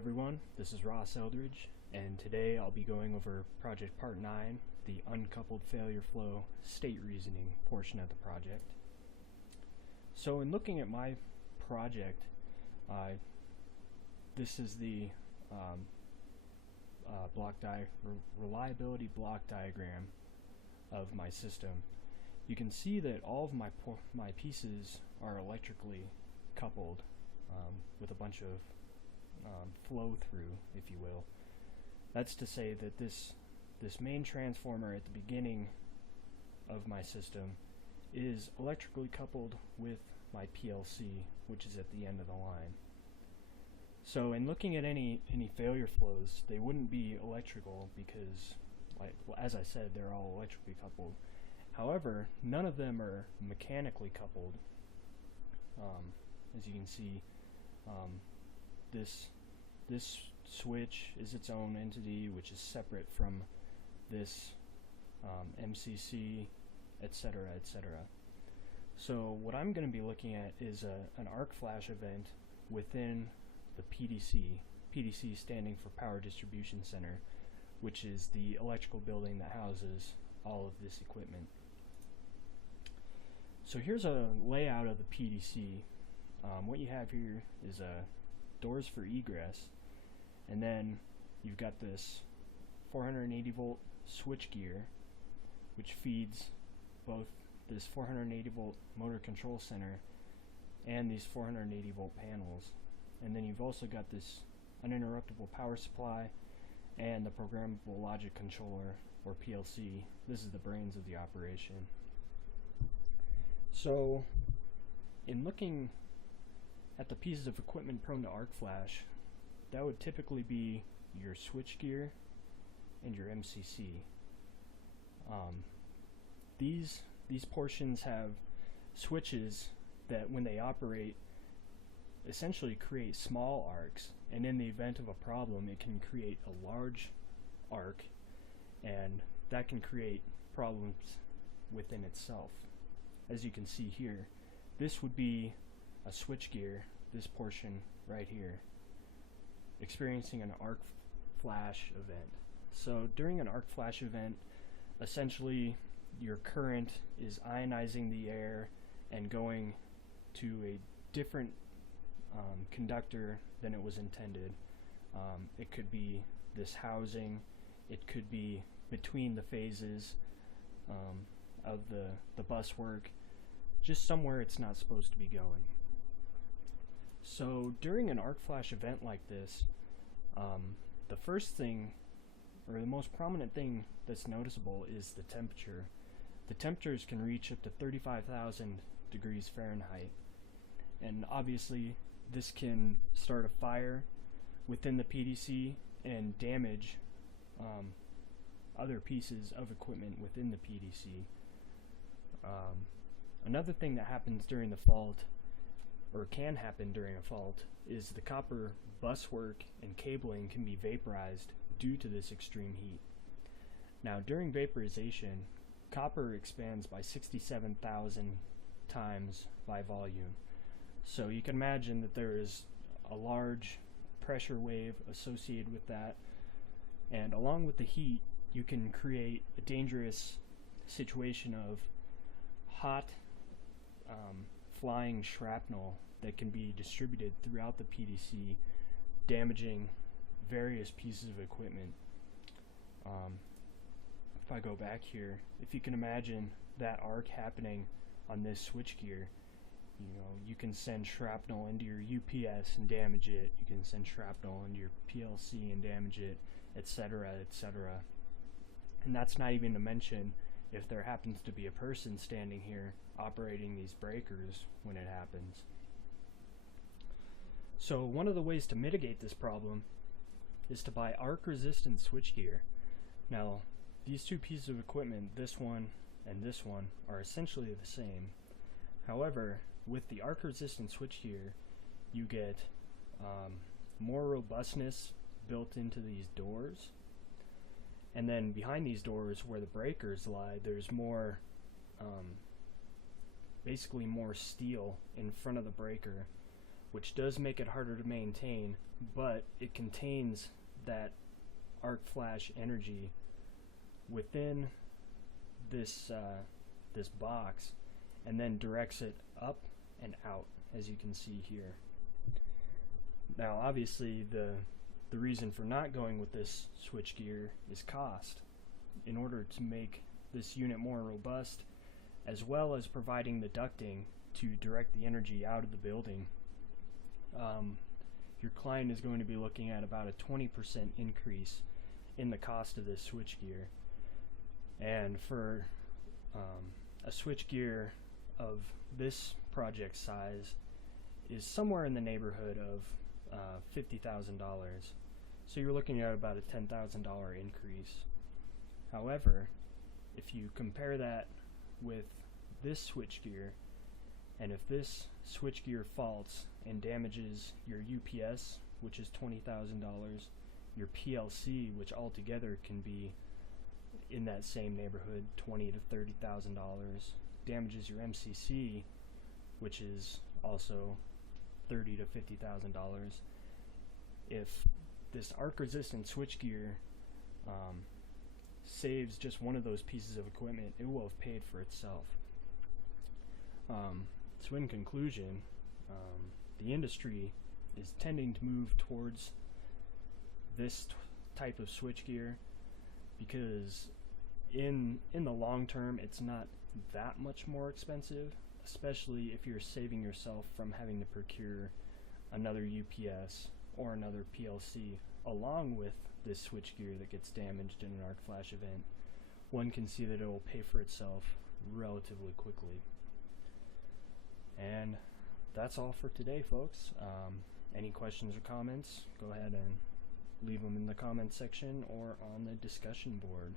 everyone, this is Ross Eldridge, and today I'll be going over Project Part 9, the Uncoupled Failure Flow State Reasoning portion of the project. So in looking at my project, this is the reliability block diagram of my system. You can see that all of my pieces are electrically coupled with a bunch of flow through, if you will. That's to say that this main transformer at the beginning of my system is electrically coupled with my PLC, which is at the end of the line. So in looking at any failure flows, they wouldn't be electrical because, as I said, they're all electrically coupled. However, none of them are mechanically coupled. As you can see, this switch is its own entity, which is separate from this MCC, etc., etc. So what I'm going to be looking at is an arc flash event within the PDC standing for Power Distribution Center, which is the electrical building that houses all of this equipment. So here's a layout of the PDC. What you have here is doors for egress, and then you've got this 480 volt switch gear, which feeds both this 480 volt motor control center and these 480 volt panels. And then you've also got this uninterruptible power supply and the programmable logic controller, or PLC. This is the brains of the operation. So in looking at the pieces of equipment prone to arc flash, that would typically be your switch gear and your MCC. These portions have switches that, when they operate, essentially create small arcs, and in the event of a problem, it can create a large arc, and that can create problems within itself. As you can see here, this would be a switch gear, this portion right here, experiencing an arc flash event. So during an arc flash event, essentially your current is ionizing the air and going to a different conductor than it was intended. It could be this housing, it could be between the phases of the bus work, just somewhere it's not supposed to be going. So during an arc flash event like this, the first thing, or the most prominent thing that's noticeable, is the temperature. The temperatures can reach up to 35,000 degrees Fahrenheit, and obviously this can start a fire within the PDC and damage other pieces of equipment within the PDC. Another thing that happens during the fault, or can happen during a fault, is the copper buswork and cabling can be vaporized due to this extreme heat. Now, during vaporization, copper expands by 67,000 times by volume. So you can imagine that there is a large pressure wave associated with that, and along with the heat, you can create a dangerous situation of hot flying shrapnel that can be distributed throughout the PDC, damaging various pieces of equipment. If I go back here, if you can imagine that arc happening on this switchgear, you can send shrapnel into your UPS and damage it. You can send shrapnel into your PLC and damage it, etc., etc. And that's not even to mention if there happens to be a person standing here operating these breakers when it happens. So one of the ways to mitigate this problem is to buy arc-resistant switchgear. Now, these two pieces of equipment, this one and this one, are essentially the same. However, with the arc-resistant switchgear, you get more robustness built into these doors, and then behind these doors where the breakers lie, there's more basically more steel in front of the breaker, which does make it harder to maintain, but it contains that arc flash energy within this this box, and then directs it up and out, as you can see here. Now obviously the reason for not going with this switchgear is cost. In order to make this unit more robust, as well as providing the ducting to direct the energy out of the building, your client is going to be looking at about a 20% increase in the cost of this switchgear. And for a switchgear of this project size is somewhere in the neighborhood of $50,000. So you're looking at about a $10,000 increase. However, if you compare that with this switchgear, and if this switchgear faults and damages your UPS, which is $20,000, your PLC, which altogether can be in that same neighborhood, $20,000 to $30,000, damages your MCC, which is also $30,000 to $50,000. If this arc-resistant switchgear saves just one of those pieces of equipment, it will have paid for itself. So in conclusion, the industry is tending to move towards this type of switchgear because in the long term it's not that much more expensive, especially if you're saving yourself from having to procure another UPS or another PLC along with this switchgear that gets damaged in an arc flash event. One can see that it will pay for itself relatively quickly. And that's all for today, folks. Any questions or comments, go ahead and leave them in the comments section or on the discussion board.